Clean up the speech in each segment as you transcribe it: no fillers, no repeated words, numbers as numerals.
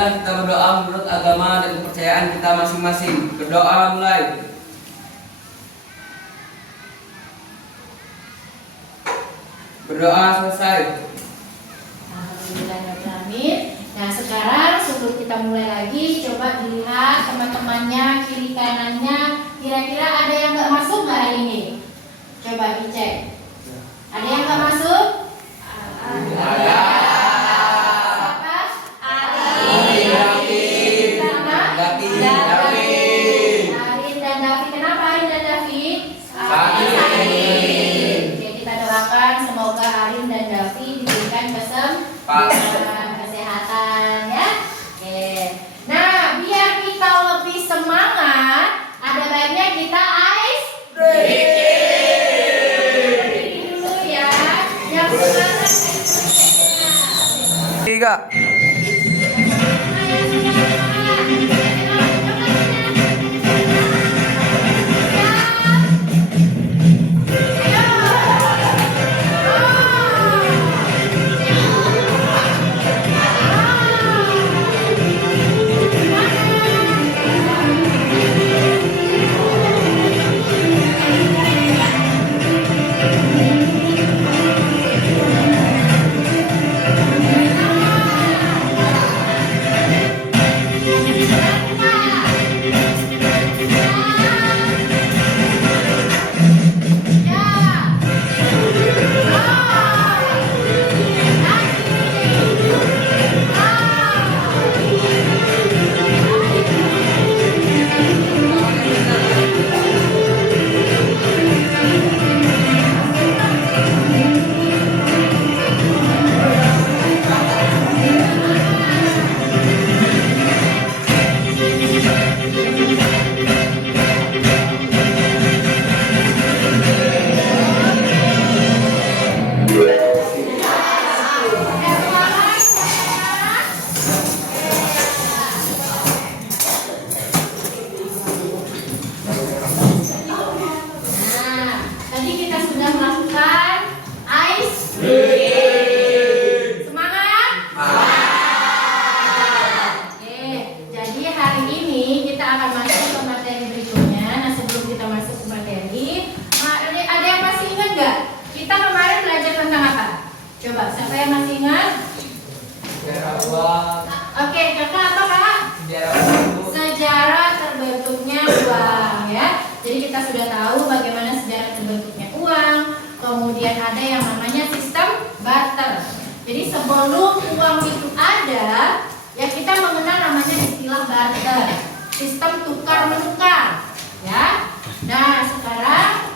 marilah kita berdoa menurut agama dan kepercayaan kita masing-masing. Berdoa mulai. Berdoa selesai. Alhamdulillahirrahmanirrahim. Nah sekarang sebelum kita mulai lagi, coba dilihat teman-temannya kiri kanannya. Kira-kira ada yang nggak masuk nggak hari ini? Coba dicek. Ada yang nggak masuk? Ada. Siapa? David. Arin dan David. Kenapa Arin dan David? Sakit. Oke, kita doakan semoga Arin dan David diberikan kesehatan ya. Oke. Nah, biar kita lebih semangat, ada baiknya kita ice breaking dulu ya. Yang semangat ice breaking. 3. Oke, kakak apa kak? Sejarah terbentuknya uang ya. Jadi kita sudah tahu bagaimana sejarah terbentuknya uang. Kemudian ada yang namanya sistem barter. Jadi sebelum uang itu ada, ya kita mengenal namanya istilah barter, sistem tukar menukar, ya. Nah sekarang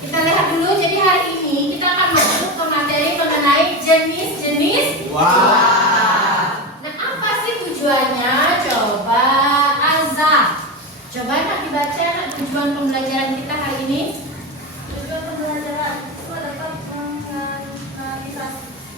kita lihat dulu. Jadi hari ini kita akan masuk ke materi mengenai jenis-jenis uang. Nah apa sih tujuannya? Coba Azza, coba nak dibaca nak tujuan pembelajaran kita hari ini. Tujuan pembelajaran itu dapat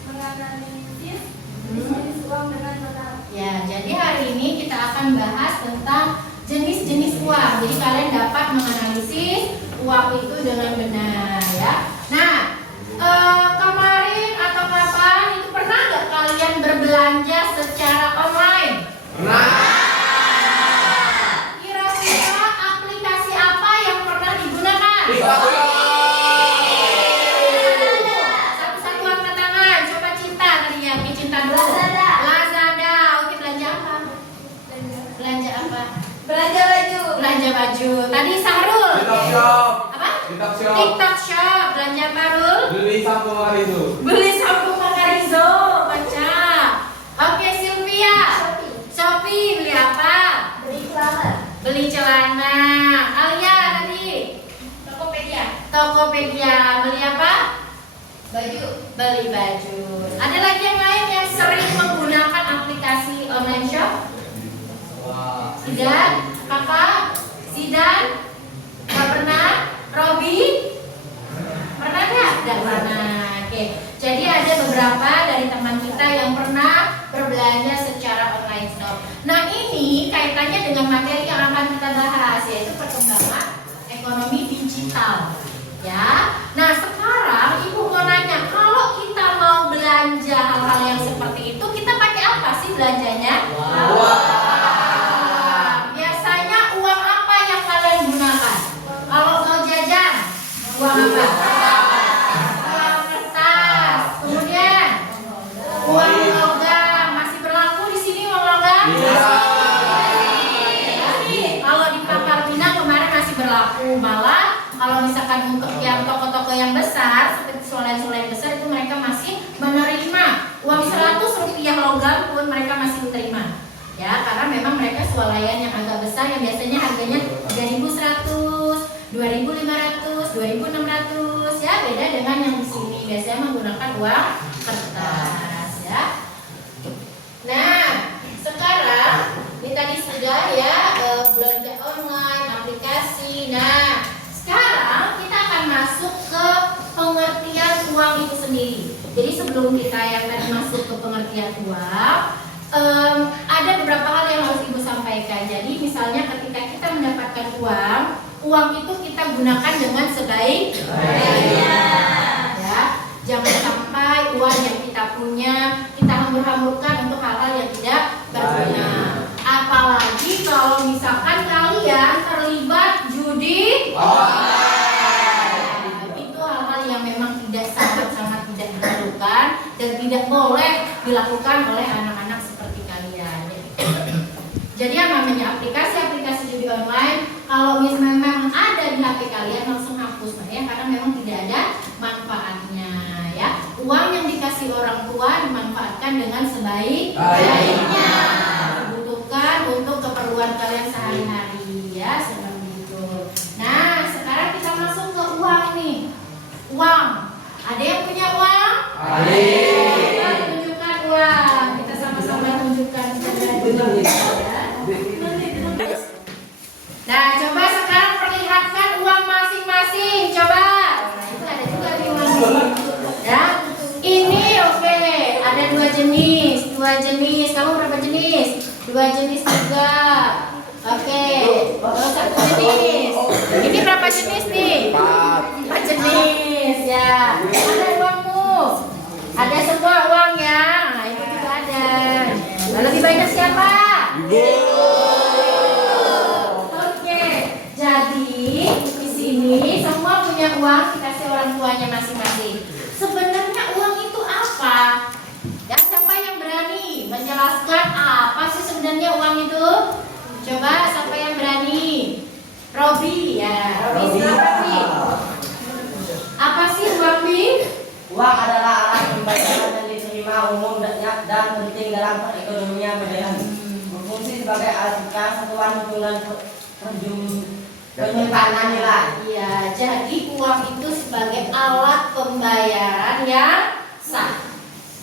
menganalisis jenis uang dengan benar. Ya, jadi hari ini kita akan bahas tentang jenis-jenis uang. Jadi kalian dapat menganalisis uang itu dengan benar, ya. Nah, kemarin atau kapan itu pernah nggak kalian berbelanja secara online? Kira-kira aplikasi apa yang pernah digunakan? Satu-satu angkat tangan. Coba Cinta tadi ya, Oke, Cinta dulu. Lazada. Oke, belanja apa? Belanja apa? Belanja baju. Belanja baju. Tadi Sahrul. TikTok Shop. Apa? TikTok Shop. TikTok Shop. Belanja apa, Rul? Beli sampo hari itu. Beli sampo Makarizo. Baca. Oke, Sylvia. Shopee. Beli apa? Beli celana. Beli celana. Alia tadi. Tokopedia. Beli apa? Baju. Beli baju. Ada lagi yang lain yang sering menggunakan aplikasi online shop? Tidak. Kakak? Sidan? Gak pernah? Robi? Pernah nggak? Tidak pernah. Oke. Jadi ada beberapa dari teman kita yang pernah berbelanja secara online shop. Nah ini kaitannya dengan materi yang akan kita bahas, yaitu perkembangan ekonomi digital. Ya. Nah sekarang ibu mau nanya, kalau kita mau belanja hal-hal yang seperti itu, kita pakai apa sih sih belanjanya? Biasanya uang apa yang kalian gunakan? Kalau mau jajan, uang apa? Uang kertas. Kemudian uang logam masih berlaku di sini uang logam? Kalau di Pangkal Pinang kemarin masih berlaku, malah kalau misalkan untuk yang toko-toko yang besar seperti swalayan-swalayan besar itu mereka masih menerima uang 100 rupiah logam pun mereka masih menerima. Ya, karena memang mereka swalayan yang agak besar yang biasanya harganya 3.100, 2.500, 2.600 ya, beda dengan yang di sini biasanya menggunakan uang kertas ya. Nah, sekarang ini tadi sudah ya belanja online, aplikasi. Nah, sekarang kita akan masuk ke pengertian uang itu sendiri. Jadi sebelum kita yang tadi masuk ke pengertian uang, ada beberapa hal yang harus Ibu sampaikan. Jadi misalnya ketika kita mendapatkan uang itu kita gunakan dengan sebaik-baiknya. Ya, jangan sampai uang yang kita punya kita hambur-hamburkan untuk hal-hal yang tidak berguna. Apalagi kalau misalkan kalian terlibat judi online. Itu hal-hal yang memang sangat-sangat tidak diperlukan dan tidak boleh dilakukan oleh anak-anak seperti kalian. Jadi yang namanya aplikasi-aplikasi judi online, kalau memang ada di HP kalian langsung hapus ya, karena memang tidak ada manfaatnya ya. Uang yang dikasih orang tua dimanfaatkan dengan sebaik-baiknya. Dibutuhkan untuk keperluan kalian sehari-hari ya, seperti itu. Nah, sekarang kita masuk ke uang nih. Uang. Ada yang punya uang? Ada. Coba tunjukkan uang. Kita sama-sama tunjukkan ya. Nah, coba sekarang perlihatkan uang masing-masing. Coba. Nah, itu ada juga di uang. Ya. Ini oke. Ada dua jenis. Kamu berapa jenis? Dua jenis juga. Oke. Oh, satu jenis. Ini berapa jenis nih? 4 jenis ya. Ada uangmu. Ada semua uang ya. Nah, itu juga ada. Nah, lebih banyak siapa? Oke. Jadi di sini semua punya uang dikasih orang tuanya masing-masing. Sebenarnya uang itu apa? Ya, siapa yang berani menjelaskan apa sih sebenarnya uang itu? Coba siapa yang berani? Robi ya. Robi. Apa sih uang, Bi? Uang adalah alat pembayaran yang diterima umum dan penting dalam perekonomian modern. Berfungsi sebagai alat tukar satuan hitungan penyimpanan nilai. Iya, jadi uang itu sebagai alat pembayaran yang sah.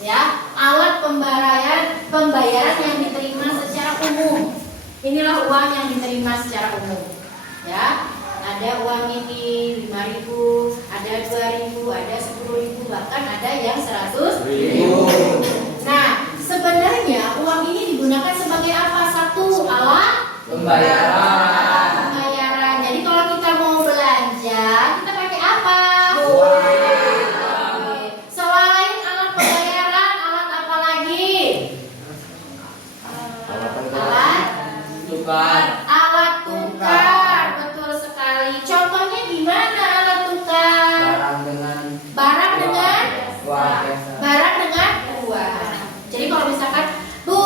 Ya, alat pembayaran yang diterima secara umum. Inilah uang yang diterima secara umum. Ya, ada uang ini 5.000, ada 2.000, ada 10.000, bahkan ada yang 100.000. Nah, sebenarnya uang ini digunakan sebagai apa? Satu, alat pembayaran. Jadi kalau kita mau belanja, kita pakai apa? Selain alat pembayaran, alat apa lagi? Alat tukar, betul sekali. Contohnya gimana alat tukar? Barang dengan uang. Jadi kalau misalkan Bu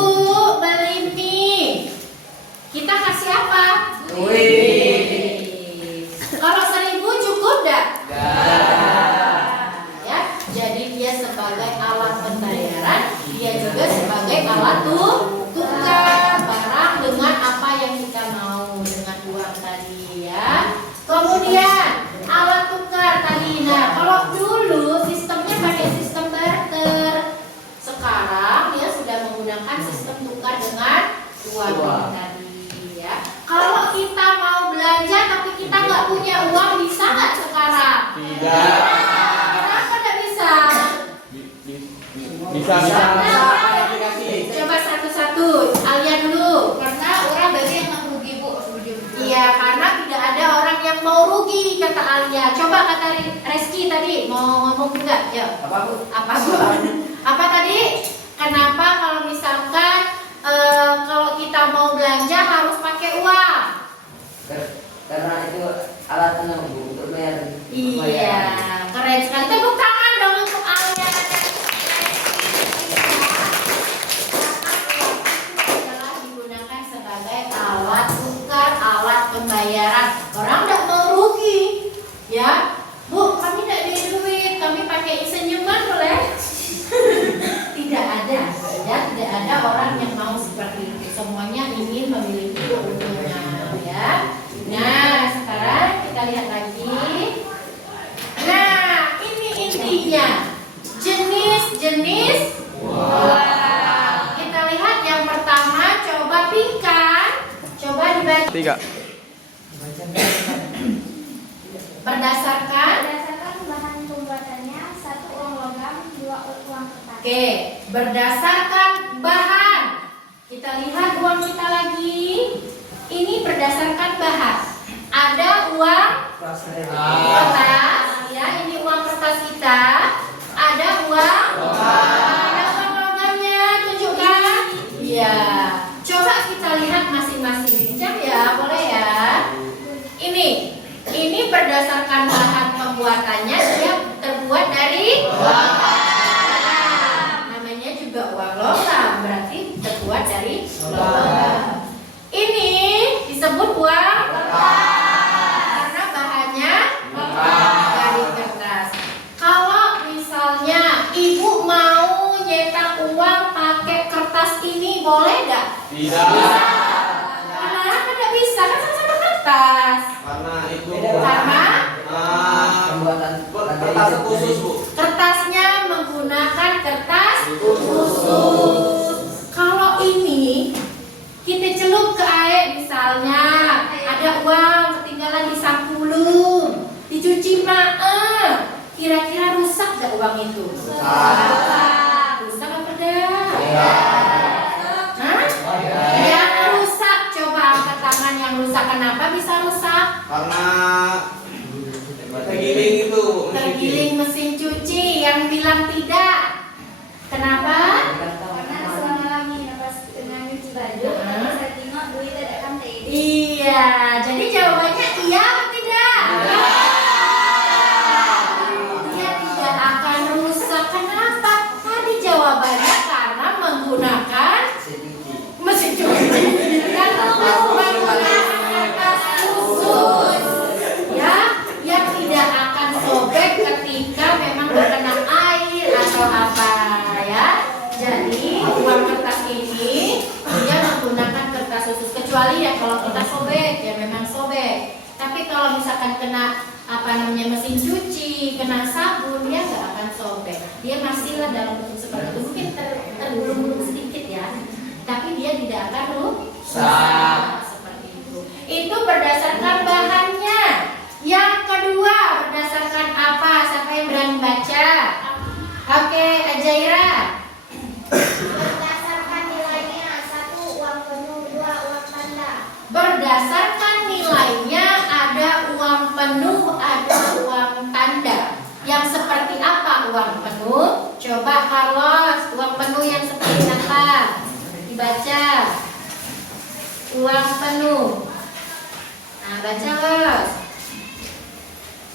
beli mie, kita kasih apa? Duit. Kalau 1.000 cukup enggak? Ya, jadi dia sebagai alat pembayaran, dia juga sebagai alat tukar barang dengan apa yang kita mau dengan uang tadi ya. Kemudian alat tukar tadi. Nah, kalau dulu sistemnya pakai sistem barter. Sekarang dia sudah menggunakan sistem tukar dengan uang tadi ya. Kalau kita mau belanja tapi kita nggak punya uang, bisa nggak sekarang? Tidak. Kenapa nggak bisa? Bisa. Coba satu-satu. Alia dulu. Karena orang berarti yang nggak rugi, Bu. Iya, karena tidak ada orang yang mau rugi, kata Alia. Coba kata Reski tadi mau ngomong juga. Yuk. Apa, Bu? Apa tadi? Kenapa kalau misalkan semuanya ingin memiliki keuntungan ya. Nah, sekarang kita lihat lagi. Nah, ini intinya jenis-jenis uang. Kita lihat yang pertama, coba pingkan. Coba dibaca. 3. Berdasarkan. Berdasarkan bahan pembuatannya, 1 uang logam, 2 uang kertas. Oke, berdasarkan bahan. Kita lihat uang kita lagi. Ini berdasarkan bahan. Ada uang kertas, ya. Ini uang kertas kita. Ada uang. Ada uang logamnya. Tunjukkan. Iya. Coba kita lihat masing-masing. Pinjam ya, boleh ya. Ini berdasarkan bahan pembuatannya dia terbuat dari namanya juga uang logam, berarti terbuat dari logam. Ini disebut uang karena bahannya dari kertas. Kalau misalnya ibu mau nyetak uang pakai kertas ini, boleh nggak? Tidak. Kenapa tidak bisa? Kan sama-sama kertas. Karena itu Karena Pembuatan kertas khusus, Bu. kertasnya menggunakan kertas khusus. Kalau ini kita celup ke air, misalnya ada uang ketinggalan di sampulung, dicuci kira-kira rusak gak uang itu? Rusak apa tidak? Hah? Yang rusak, coba angkat tangan yang rusak. Kenapa bisa rusak? Karena tergiling itu, Bu. Tergiling mesin cuci. Yang bilang tidak. Kenapa? Karena selama lagi pas dengan nyuci baju, saya tengok duit ada kantin. Iya, jadi jawabannya iya atau tidak? Dia tidak akan rusak. Kenapa? Tadi jawabannya karena menggunakan mesin cuci dan menggunakan kertas khusus, ya, yang tidak akan sobek ketika memang terkena air atau apa, ya. Jadi uang kertas ini dia menggunakan kertas khusus, kecuali ya kalau kita sobek, ya memang sobek. Tapi kalau misalkan kena mesin cuci, kena sabun, dia nggak akan sobek. Dia masihlah dalam bentuk seperti itu, mungkin tergulung-gulung sedikit ya, tapi dia tidak akan rusak seperti itu. Itu berdasarkan bahannya. Yang kedua, berdasarkan apa? Siapa yang berani baca? Oke, Ajaira. Berdasarkan nilainya, 1 uang penuh, 2 uang tanda. Berdasarkan nilainya ada uang penuh, ada uang tanda. Yang seperti apa uang penuh? Coba Carlos, uang penuh yang seperti apa? Dibaca. Uang penuh. Nah, baca Los.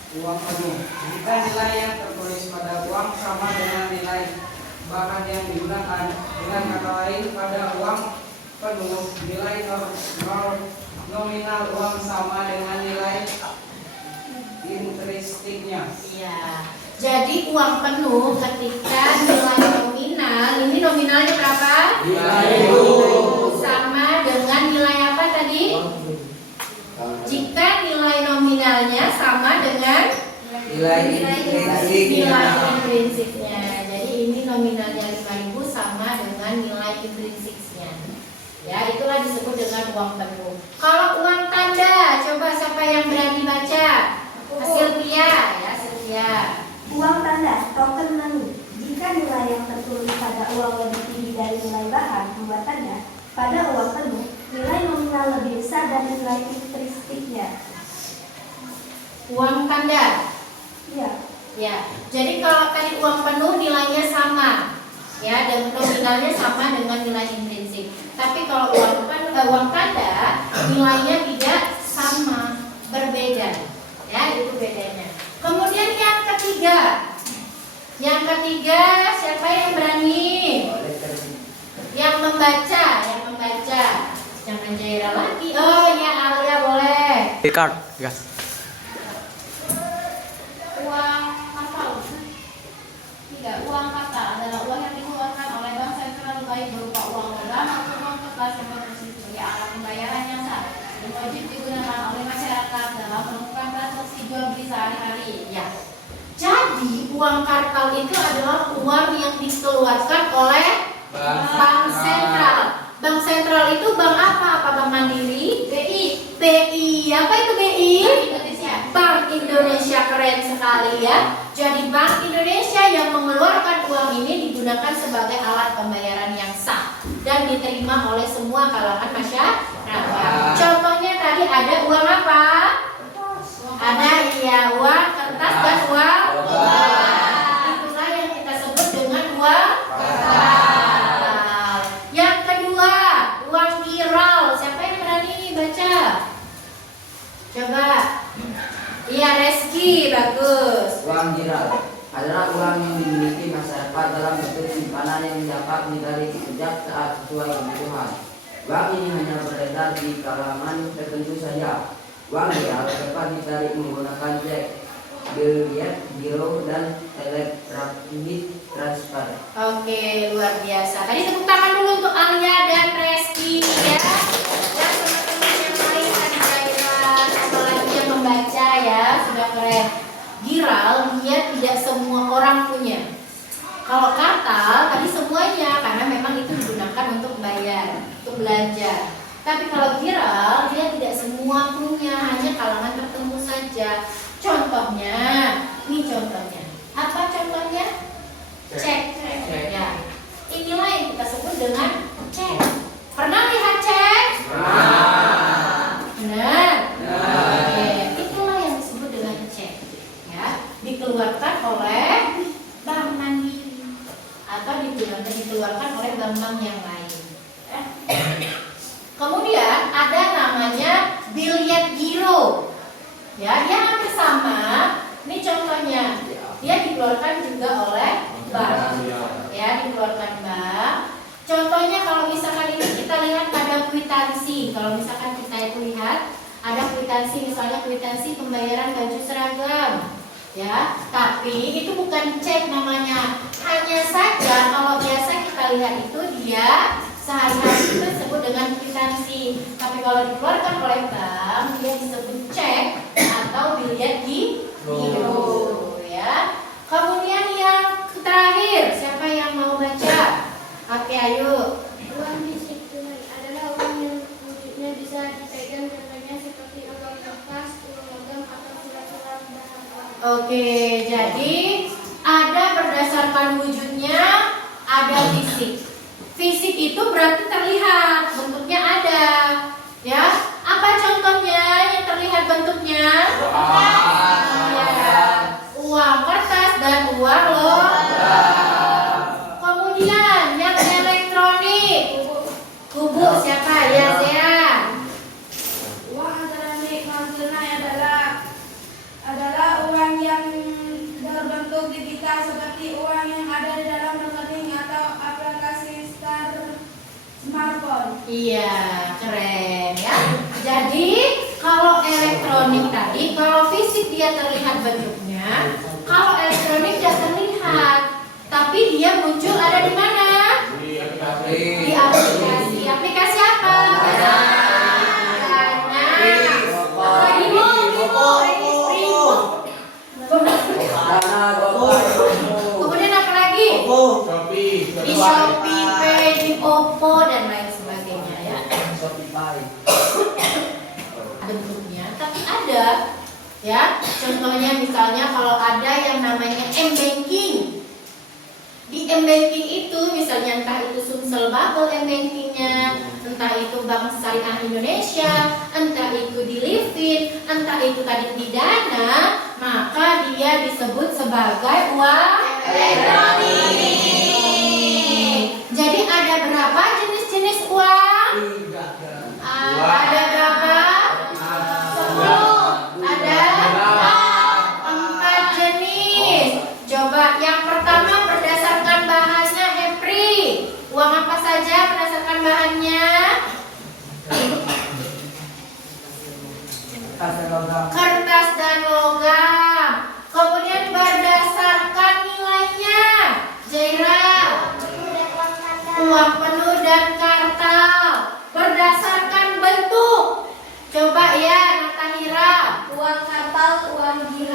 Uang penuh. Jika nilai yang tertulis pada uang sama dengan nilai bahan yang digunakan, dengan kata lain pada uang penuh nilai nominal uang sama dengan nilai intrinsiknya. Iya. Jadi uang penuh ketika nilai nominal, ini nominalnya berapa? Sama dengan nilai apa tadi? Jika nilai nominalnya sama dengan Nilai intrinsiknya. intrinsiknya. Jadi ini nominalnya 5.000 sama dengan nilai intrinsiknya. Ya, itulah disebut dengan uang penuh. Kalau uang tanda, coba siapa yang berani baca? Sylvia, ya Sylvia. Uang tanda, token menu. Jika nilai yang tertulis pada uang lebih tinggi dari nilai bahan pembuatannya, pada uang penuh, nilai nominal lebih besar dari nilai intrinsiknya. Uang tanda. Iya. Ya, jadi kalau tadi uang penuh nilainya sama, ya, dan nominalnya sama dengan nilai intrinsik. Tapi kalau uang tanda nilainya tidak sama, berbeda, ya, itu bedanya. Kemudian yang ketiga, siapa yang berani? Yang membaca. Jangan Jaira lagi. Oh ya, Alia boleh. Card, gas. Uang kapal. Tidak, uang kapal adalah uang yang dikeluarkan oleh bank sentral baik berupa uang logam atau uang kertas yang berfungsi sehari-hari. Ya. Jadi uang kartal itu adalah uang yang dikeluarkan oleh bank sentral. Bank sentral itu bank apa? Apa bank Mandiri? BI. BI. Apa itu BI? Bank Indonesia. Bank Indonesia, keren sekali ya. Jadi Bank Indonesia yang mengeluarkan uang ini digunakan sebagai alat pembayaran yang sah dan diterima oleh semua kalangan masyarakat. Contohnya tadi ada uang apa? Ada ya uang kertas dan uang itulah yang kita sebut dengan uang kartal. Yang kedua, uang giral. Siapa yang berani baca? Coba. Iya, Reski, bagus. Uang giral adalah uang yang dimiliki masyarakat dalam bentuk simpanan yang dapat ditarik sejak saat sesuai kebutuhan. Uang ini hanya beredar di kalangan tertentu saja. Uang giral dapat ditarik menggunakan cek, biliet, giro, dan elektronik transfer. Oke, luar biasa. Tadi tepuk tangan dulu untuk Alia dan Reski ya. Dan teman-teman yang lain tadi Jaira, sama lagi yang membaca ya, sudah keren. Giral dia tidak semua orang punya. Kalau kartal tadi semuanya karena memang itu digunakan untuk bayar, untuk belanja. Tapi kalau giral dia tidak semua punya, hanya kalangan tertentu saja. Contohnya, ini contohnya. Apa contohnya? Cek. Ya. Inilah yang kita sebut dengan cek. Pernah lihat cek? Benar. Oke, itulah yang disebut dengan cek. Ya, dikeluarkan oleh Bank Mandiri atau dikeluarkan oleh bank-bank yang lain. Kemudian ada namanya biliet giro. Ya, dia hampir sama. Ini contohnya. Dia dikeluarkan juga oleh bank. Ya, dikeluarkan bank. Contohnya kalau misalkan ini kita lihat pada kwitansi. Kalau misalkan kita lihat ada kwitansi, misalnya kwitansi pembayaran baju seragam. Ya, tapi itu bukan cek namanya. Hanya saja kalau biasa kita lihat itu dia sehari-hari itu disebut dengan kwitansi. Tapi kalau dikeluarkan oleh bank dia disebut cek atau biliet giro. Ya. Kemudian yang terakhir, siapa yang mau baca? Oke, ayo. Uang fisik tunai adalah uang yang wujudnya bisa dipegang, contohnya seperti uang kertas, uang logam, atau surat-surat barang uang. Oke, jadi ada berdasarkan wujudnya, ada fisik. Fisik itu berarti terlihat, bentuknya ada. Ya, apa contohnya yang terlihat bentuknya? Ya, uang kertas dan uang logam. Kemudian yang elektronik, kubu siapa? Ya, Zea. Uang antara milik non tunai adalah uang yang berbentuk digital seperti uang yang ada di dalam rekening atau aplikasi smartphone. Iya, keren ya. Jadi kalau elektronik tadi, kalau fisik dia terlihat bentuknya, kalau elektronik tidak terlihat, tapi dia muncul ada di mana? Di aplikasi. Aplikasi apa? Kemudian apa lagi? Di Shopee Pay, di Oppo dan lain sebagainya ya. Bentuknya, tapi ada ya. Contohnya misalnya kalau ada yang namanya M-Banking. Di M-Banking itu misalnya entah itu Sumsel Bubble M-Bankingnya, entah itu Bank Syariah Indonesia, entah itu di Livin, entah itu tadi di Dana, maka dia disebut sebagai uang elektronik. Jadi ada berapa jenis-jenis uang? Ada berapa? 10. Ada 4 jenis. Coba yang pertama berdasarkan bahannya, Hepri. Uang apa saja berdasarkan bahannya? Kertas dan logam. Kemudian berdasarkan nilainya, Jaira. Uang penuh dan kartal. Berdasarkan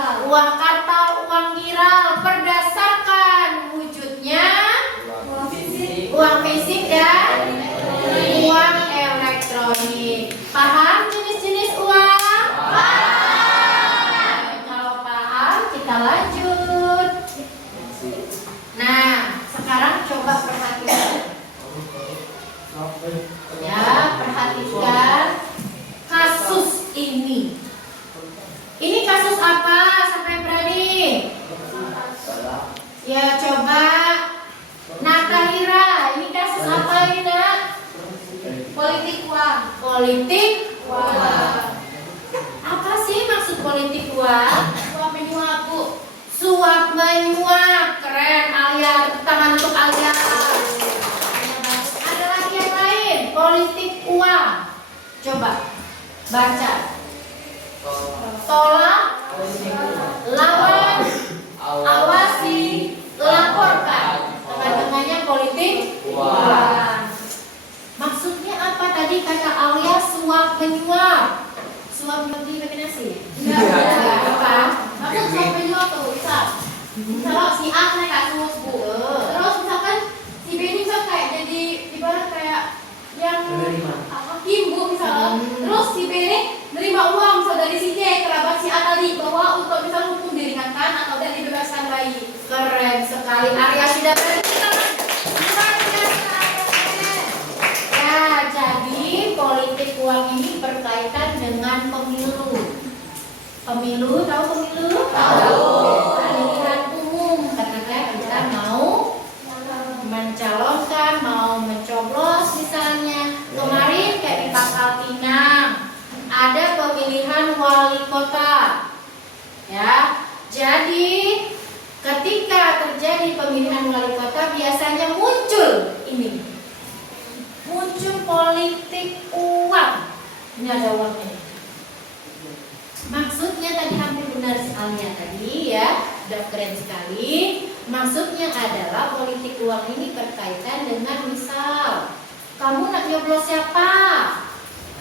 Uang kartal, uang giral berdasarkan wujudnya uang fisik dan uang elektronik. Paham jenis-jenis uang? Kalau paham, kita lanjut. Nah, sekarang coba perhatikan. Ya, perhatikan kasus ini. Ini kasus apa? Siapa yang berani? Ya, coba Nakahira, ini kasus apa ini, Nak? Politik uang. Politik uang. Apa sih maksud politik uang? Suap menyuap, Bu. Suap menyuap. Keren, Alia. Tepuk tangan untuk Alia. Ada lagi yang lain. Politik uang. Coba baca. Tolak, lawan, awasi, laporkan. Teman-temannya politik uang. Maksudnya apa tadi kata Alia? Suap menyuap. Suap menyuap di pakai nasi? Enggak. Apa? Maksud suap menyuap tuh, misal si A naik kasus, Bu. Terus misalkan si B ini bisa kayak jadi ibarat kayak yang hakim, Bu, misalnya. Terus si B ini nerima uang misal dari si C, kerabat si A tadi, bahwa untuk misal hukum diringankan atau tidak dibebaskan bayi. Keren sekali. Arya sudah berarti luar biasa. Ya, jadi politik uang ini berkaitan dengan pemilu. Pemilu, tahu pemilu? Tahu. Pemilihan umum, karena kita mau mencalonkan, mau mencoblos misalnya. Kemarin kayak di Pangkal Pinang ada pemilihan wali kota. Ya, jadi ketika terjadi pemilihan wali kota biasanya muncul ini. Muncul politik uang. Ini ada uangnya. Maksudnya tadi hampir benar si Alia tadi ya, udah keren sekali. Maksudnya adalah politik uang ini berkaitan dengan misal kamu nak nyoblos siapa?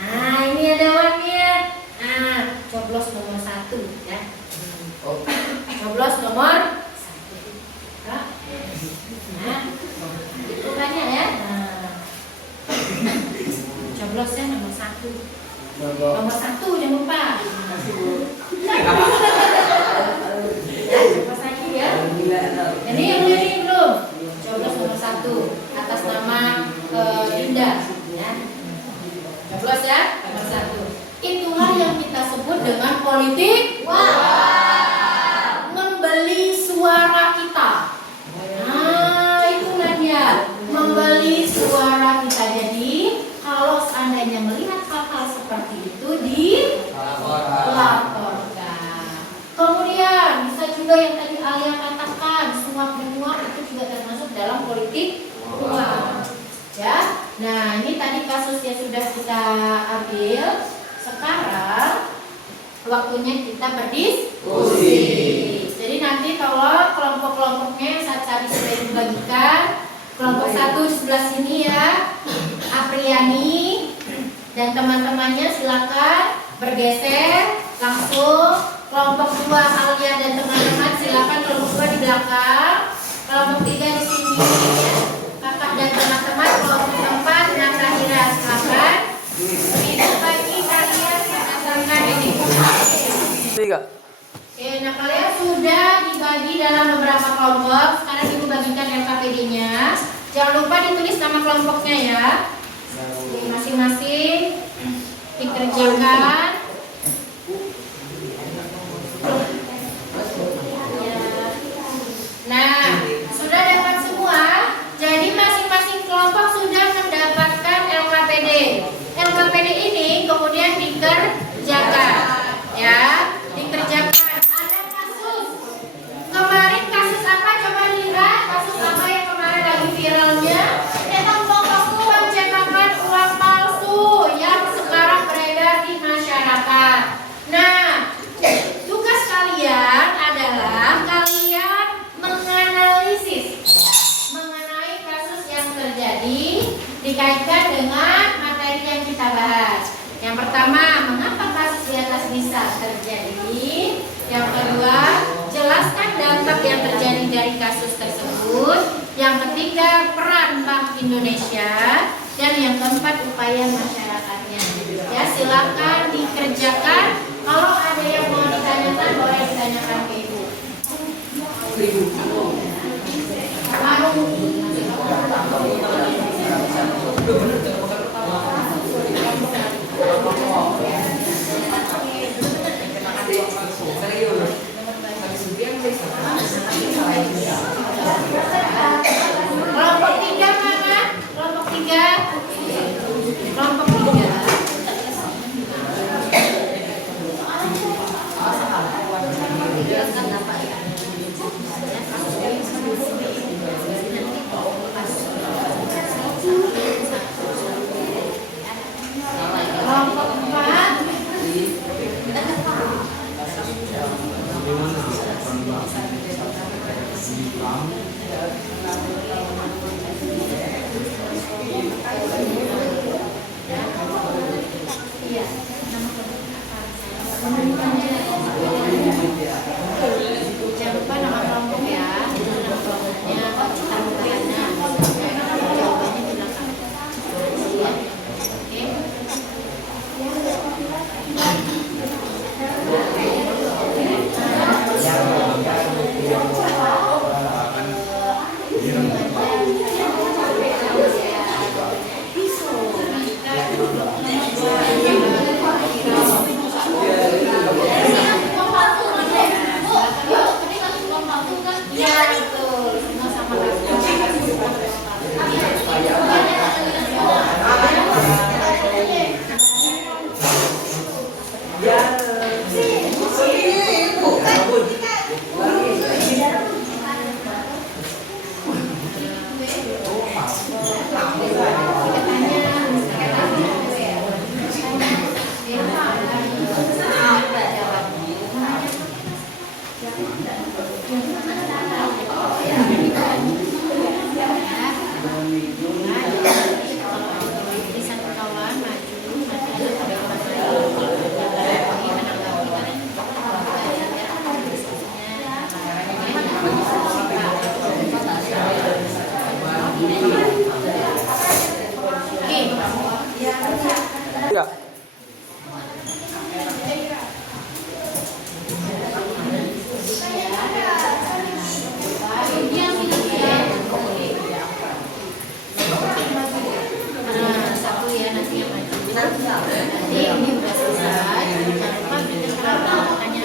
Nah, ini ada uangnya. Nah, coblos nomor 1 ya. Coblos nomor 1. Nah, itu banyak ya. Nah, coblosnya nomor 1. Nomor 1 jangan lupa. Ya, coba lagi ya. Ini yang ini belum. Coblos nomor 1 atas nama Dinda. Ya. Coblos ya nomor 1. Itulah yang kita sebut dengan politik uang. Membeli suara kita. Nah, itulah dia. Membeli suara kita. Jadi kalau seandainya melihat hal-hal seperti itu dilaporkan. Kemudian bisa juga yang tadi Alia katakan, suap menyuap itu juga termasuk dalam politik uang. Ya, nah ini tadi kasus yang sudah kita ambil. Sekarang waktunya kita berdiskusi. Jadi nanti kalau kelompok-kelompoknya saat tadi sudah dibagikan, kelompok 1 di sebelah sini ya, Apriani dan teman-temannya silakan bergeser langsung. Kelompok 2 Alia dan teman-teman silakan kelompok 2 di belakang. Kelompok 3 di sini ya. Kakak dan teman-teman. Kelompok 4 Nakahira silakan. Ini bagi kalian yang asalkan ini. Oke, nah kalian sudah dibagi dalam beberapa kelompok. Sekarang ibu bagikan LKPD-nya. Jangan lupa ditulis nama kelompoknya ya. Masing-masing dikerjakan. Nah, sudah dapat semua. Jadi masing-masing kelompok sudah mendapatkan LKPD. LKPD ini kemudian dikerjakan, ya, dikerjakan. Ada kasus. Kemarin kasus apa? Coba lihat kasus apa yang kemarin lagi viralnya? Pencetakan uang palsu yang sekarang beredar di masyarakat. Nah, tugas kalian adalah kalian menganalisis mengenai kasus yang terjadi dikaitkan dengan materi yang kita bahas. Yang pertama, mengapa kasus di atas bisa terjadi? Yang kedua, dampak yang terjadi dari kasus tersebut. Yang ketiga, peran Bank Indonesia. Dan yang keempat, upaya masyarakatnya. Ya, silakan dikerjakan. Kalau ada yang mau ditanyakan, boleh ditanyakan ke Ibu. Kelompok 3 mana? Kelompok 3. Kelompok 3. Kelompok 4. Jangan lupa nama kelompok ya. Nama kelompoknya, tambahannya, jawabannya di belakang. Ya. Oke. Iya betul, semua sama Tidak. satu ya, nanti yang maju. Jadi ini udah selesai. Jangan lupa bikin pertanyaan ya.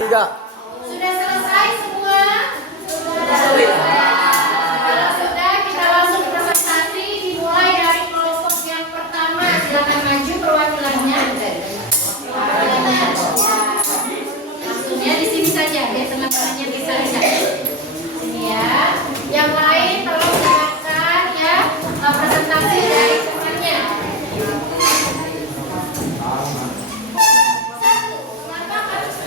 Tidak. Sudah selesai semua? Kalau sudah, kita langsung presentasi. Dimulai dari kelompok yang pertama. Silakan maju perwakilannya. Langsungnya di sini saja, biar teman-temannya bisa lihat. Sini ya. Yang lain tolong silakan ya presentasi dari temannya. Mengapa kasus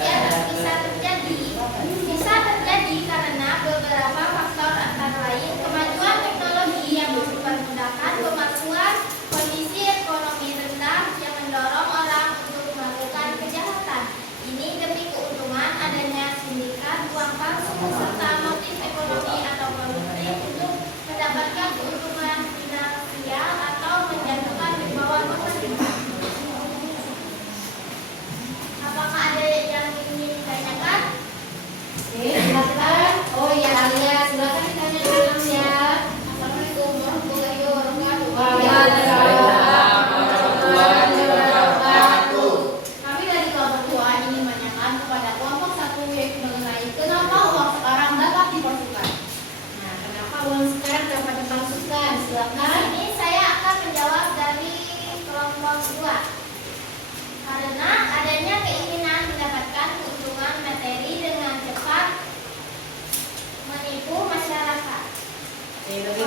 bisa terjadi karena beberapa faktor antara lain kemajuan teknologi yang mempermudahkan kemampuan kondisi ekonomi rendah yang mendorong orang untuk melakukan kejahatan. Ini demi keuntungan adanya sindikat uang palsu serta motif ekonomi atau politik untuk mendapatkan keuntungan finansial atau menjatuhkan himbauan pemerintah. Apakah ada yang ingin ditanyakan? Oke, silakan. Oh ya Alia, silakan ditanya dulu ya. Assalamualaikum warahmatullahi wabarakatuh. Kami dari kelompok 2 ingin menanyakan kepada kelompok 1 yaitu mengenai kenapa uang sekarang dapat dipalsukan. Nah, kenapa uang sekarang dapat dipalsukan? Nah, Silakan. ini saya akan menjawab dari kelompok 2. Karena adanya keinginan mendapatkan keuntungan materi dengan cepat menipu masyarakat. Oke,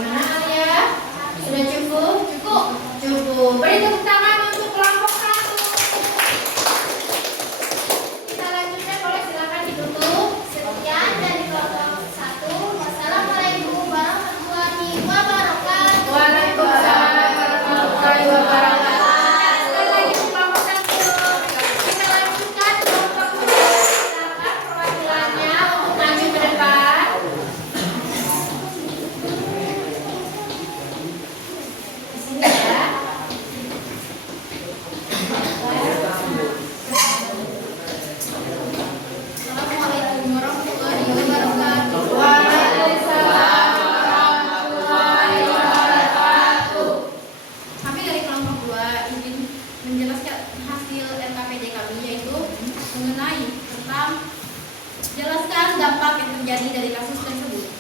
Jelaskan dampak yang terjadi dari kasus tersebut.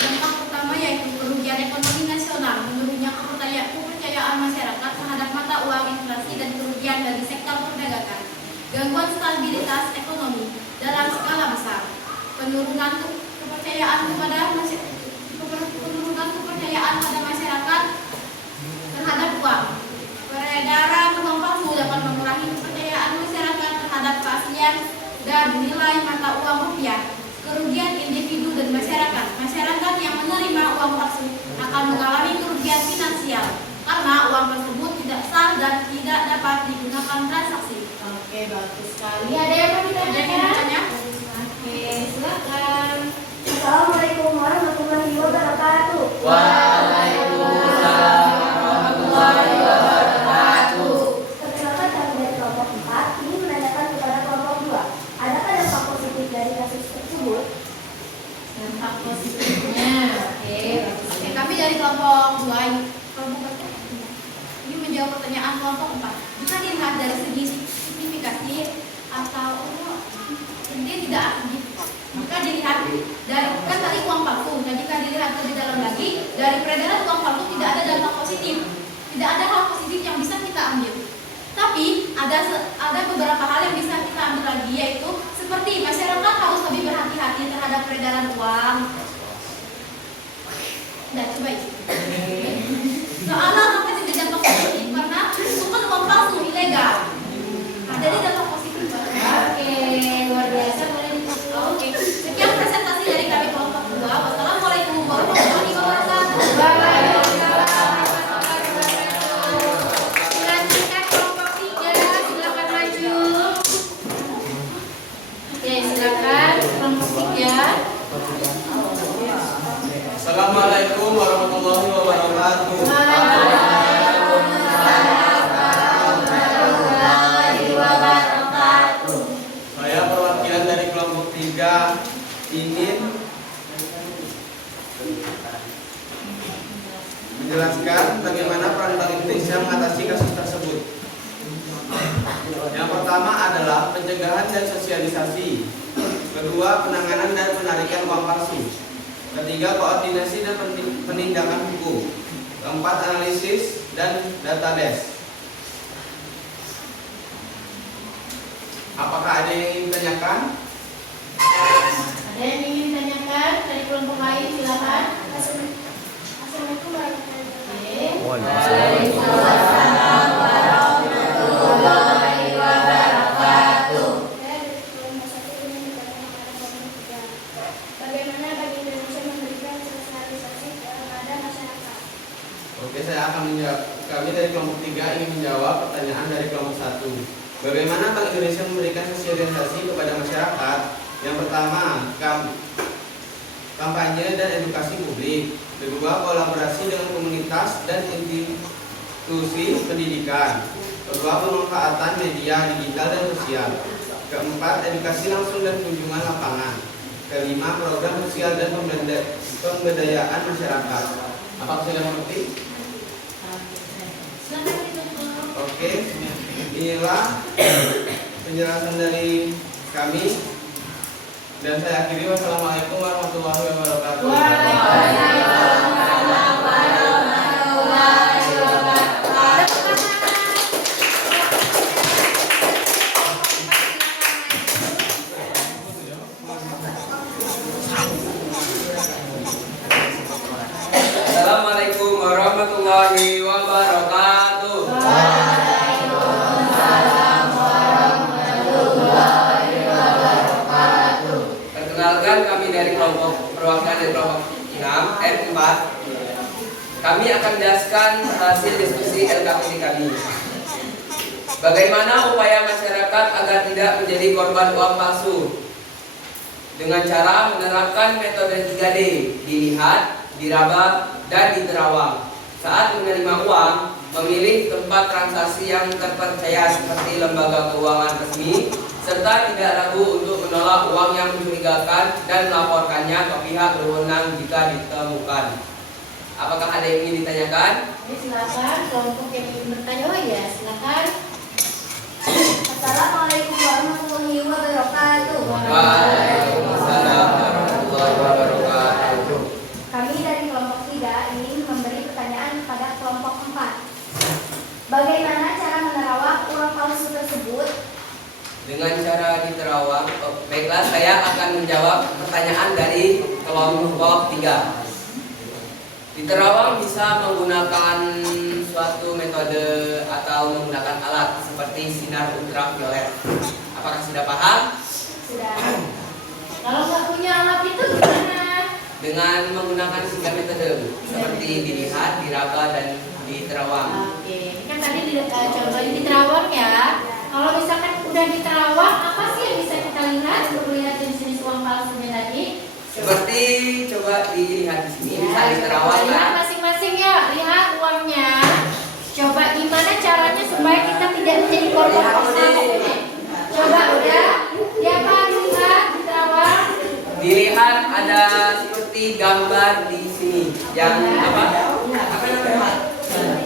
Dampak pertama yaitu kerugian ekonomi nasional, menurunnya kepercayaan masyarakat terhadap mata uang inflasi dan kerugian dari sektor perdagangan, gangguan stabilitas ekonomi dalam skala besar, penurunan kepercayaan pada masyarakat terhadap uang. Peredaran uang palsu dapat mengurangi kepercayaan masyarakat terhadap keaslian dan nilai mata uang rupiah. Kerugian individu dan masyarakat. Masyarakat yang menerima uang palsu akan mengalami kerugian finansial karena uang tersebut tidak sah dan tidak dapat digunakan transaksi. Oke, bagus sekali. Ada yang mau ditanyakan? Oke, silakan. Assalamualaikum warahmatullahi wabarakatuh. Waalaikumsalam warahmatullahi wabarakatuh. Perkenalkan, kami dari kelompok 4 ingin menanyakan kepada kelompok 2. Adakah dampak positif dari kasus tersebut? Dampak positifnya. Oke, bagus. Oke, kami dari kelompok 2 ini menjawab pertanyaan kelompok 4. Bisa dilihat dari segi signifikasi atau intinya tidak aktif. Maka dilihat dari kan tadi uang palsu. Jadi jika dilihat lebih dalam lagi, dari peredaran uang palsu tidak ada dampak positif. Tidak ada hal positif yang bisa kita ambil. Tapi ada beberapa hal yang bisa kita ambil lagi, yaitu seperti masyarakat harus lebih berhati-hati terhadap peredaran uang. Dan coba itu. Soalnya apa tidak dampak positif karena itu kan uang palsu ilegal. Nah, jadi dampak positif. Oke, luar biasa. Oke, sekian presentasi dari kami kelompok 2. Wassalamualaikum warahmatullahi wabarakatuh. Dilanjutkan kelompok 3, silakan maju. Oke, silakan kelompok 3. Assalamualaikum warahmatullahi wabarakatuh. Saya perwakilan dari kelompok 3 ingin menjelaskan bagaimana peran Bank Indonesia mengatasi kasus tersebut. Yang pertama adalah pencegahan dan sosialisasi. Kedua, penanganan dan penarikan uang palsu. Ketiga, koordinasi dan penindakan hukum. Keempat, analisis dan database. Apakah ada yang ingin ditanyakan? Ada yang ingin ditanyakan dari kelompok lain, silakan. Assalamualaikum warahmatullahi wabarakatuh. Waalaikumsalam warahmatullahi wabarakatuh. Saya dari kelompok 1 ingin bertanya kepada kelompok 3. Bagaimana Bank Indonesia memberikan sosialisasi kepada masyarakat? Oke, saya akan menjawab. Kami dari kelompok 3 ingin menjawab pertanyaan dari kelompok 1. Bagaimana Bank Indonesia memberikan sosialisasi kepada masyarakat? Yang pertama, kampanye dan edukasi publik. Kedua, kolaborasi dengan komunitas dan institusi pendidikan. Kedua, pemanfaatan media digital dan sosial. Keempat, edukasi langsung dan kunjungan lapangan. Kelima, program sosial dan pemberdayaan masyarakat. Apakah sudah mengerti? Oke, inilah penjelasan dari kami dan saya akhiri. Wassalamualaikum warahmatullahi wabarakatuh. Waalaikumsalam warahmatullahi wabarakatuh. Assalamualaikum warahmatullahi wabarakatuh. Perkenalkan, kami dari kelompok perwakilan dari kelompok 6 R4. Kami akan menjelaskan hasil diskusi LKPD kami. Bagaimana upaya masyarakat agar tidak menjadi korban uang palsu? Dengan cara menerapkan metode 3D, dilihat, diraba, dan diterawang. Saat menerima uang, memilih tempat transaksi yang terpercaya seperti lembaga keuangan resmi, serta tidak ragu untuk menolak uang yang mencurigakan dan melaporkannya ke pihak berwenang jika ditemukan. Apakah ada yang ingin ditanyakan? Silakan kelompok yang ingin bertanya. Oh ya, silakan. Assalamualaikum warahmatullahi wabarakatuh. Waalaikumsalam dengan cara diterawang. Baiklah, saya akan menjawab pertanyaan dari kelompok 3. Diterawang bisa menggunakan suatu metode atau menggunakan alat seperti sinar ultraviolet. Apakah sudah paham? Sudah. Kalau nggak punya alat itu gimana? Dengan menggunakan 3 metode seperti dilihat, diraba, dan diterawang. Oke, ini kan tadi contohnya diterawang ya. Kalau misalkan udah diterawang, apa sih yang bisa kita lihat untuk melihat jenis-jenis uang palsunya tadi? Seperti coba dilihat di sini, Ya, bisa diterawang lihat kan? masing-masing ya, lihat uangnya. Coba gimana caranya supaya kita tidak menjadi korban palsu? Coba udah, siapa dilihat diterawang? Dilihat ada seperti gambar di sini yang apa? Apa namanya?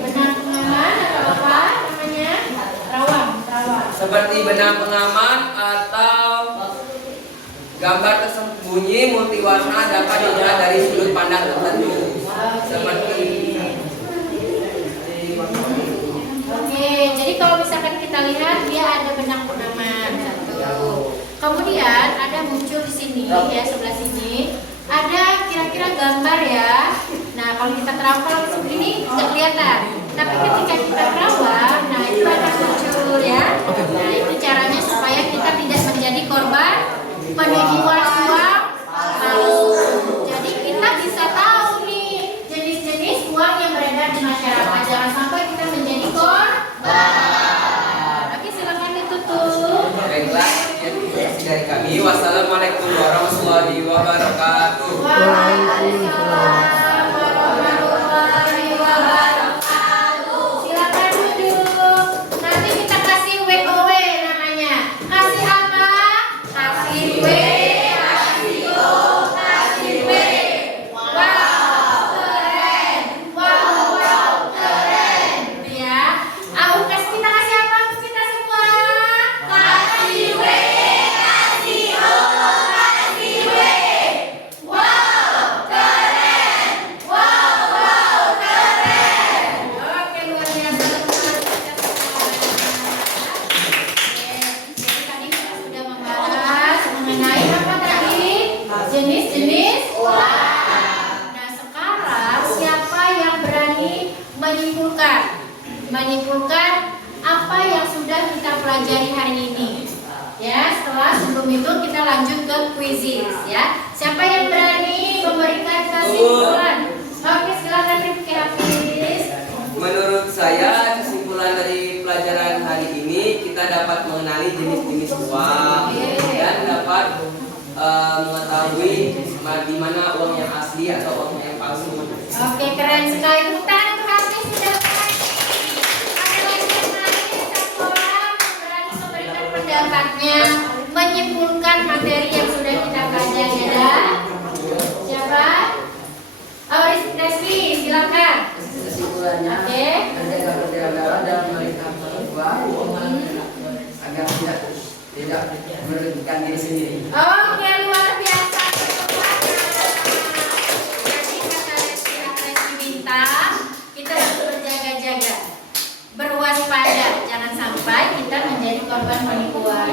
Benar pengaman atau apa namanya? Terawang. Seperti benang pengaman atau gambar tersembunyi multiwarna dapat dilihat dari sudut pandang tertentu. Seperti Oke, jadi kalau misalkan kita lihat dia ada benang pengaman satu. Kemudian ada muncul di sini ya sebelah sini ada kira-kira gambar ya. Nah kalau kita terawang seperti ini nggak kelihatan. Tapi ketika kita terawang, nah itu akan muncul ya. Nah itu caranya supaya kita tidak menjadi korban penipuan uang palsu. Jadi kita bisa tahu nih jenis-jenis uang yang beredar di masyarakat. Jangan sampai kita menjadi korban. Oke silakan ditutup. baiklah, sekian dari kami. Wassalamualaikum warahmatullahi wabarakatuh. Waalaikumsalam warahmatullahi wabarakatuh. Silakan duduk. Nanti kita kasih WOW namanya. Kasih apa? Kasih W, kasih O, kasih W. Wow, keren. Wow, keren. Ya. Kita kasih apa untuk kita semua? Kasih W, kasih O, kasih W. Wow, keren. Wow, keren. Oke, luar biasa teman-teman kita semua. Jadi tadi kita sudah membahas mengenai apa tadi? Jenis-jenis uang. Nah, sekarang siapa yang berani menyimpulkan apa yang sudah kita pelajari hari ini? Ya, setelah sebelum itu kita lanjut ke quizzes ya. Siapa yang berani memberikan kesimpulan? Oke, silakan Rifki Hafiz. Menurut saya kesimpulan dari pelajaran hari ini kita dapat mengenali jenis-jenis uang dan dapat mengetahui di mana uang yang asli atau uang yang palsu. Oke, keren sekali. Tepuk tangan untuk Hafiz sudah berani. Ada lagi yang lain satu orang yang berani memberikan pendapatnya, menyimpulkan materi yang sudah kita pelajari ya. Siapa? Oh, Rizky, silakan. Kesimpulannya, Oke. ada gambar terang dalam mereka uang agar tidak merugikan diri sendiri. Oke, luar biasa. Jadi kata Rizky Bintang, kita harus berjaga-jaga, berwaspada, jangan sampai kita menjadi korban penipuan.